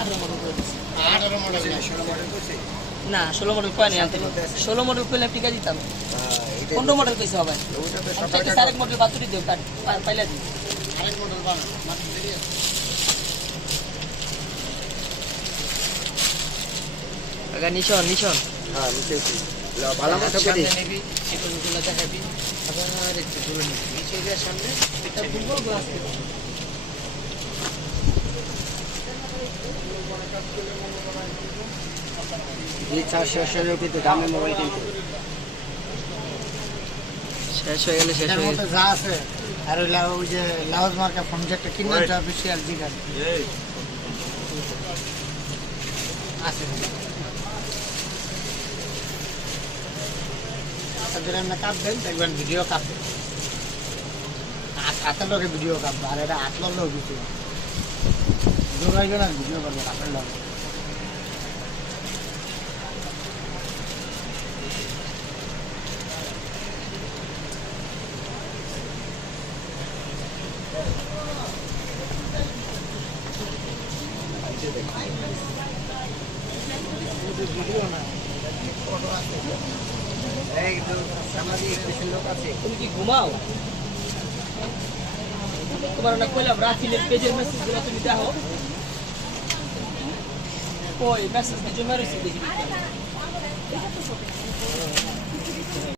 18 model করে দিচ্ছি। 18 model না 16 মডেল করছে। না 16 মডেল কয় নাই আনতে। 16 মডেল কইলে টিকা দিতাম। 15 মডেল কইছে হবে। ওটা তো আমি চাইতে আরেক মডেল বাতুরি দেব কাট পাইলা দিই। আরেক মডেল বানা মাত্র দেরি আছে। আগা নিশন নিশন। হ্যাঁ নিতেছি। ভালো মতো করি। সামনে নিবি এগুলো দেখাবি আবার একটু দূরে নিবি নিচে গিয়ে সামনে এটা ফুলবো গ্লাস দেব। এই 480 কিন্তু দামে মোবাইল কিনতে। শেষ হয়ে গেলে শেষ এটার হয়ে মধ্যে গেছে। যা আছে আর ওই যে লাউজ মার্কা ফোন যেটা কিনলে এটা অফিসিয়াল জিগান আছে তাদের আমরা কাঁপবেন দেখবেন ভিডিও কাঁপবে হাতের লোকে ভিডিও কাঁপবে আর এটা হাতলার লোক কিছু যোগাইবেন আর ভিডিও করবেন আপনার লোক ভিডিও না ফটো আছে এই তো সামাজিক কিছু লোক আছে। তুমি কি ঘুমাও? তোমার না কইলাম রাখিলের পেজের মেসেজগুলো তুমি দেখো। ওই মেসেজ কিছু মেরেছি দেখি।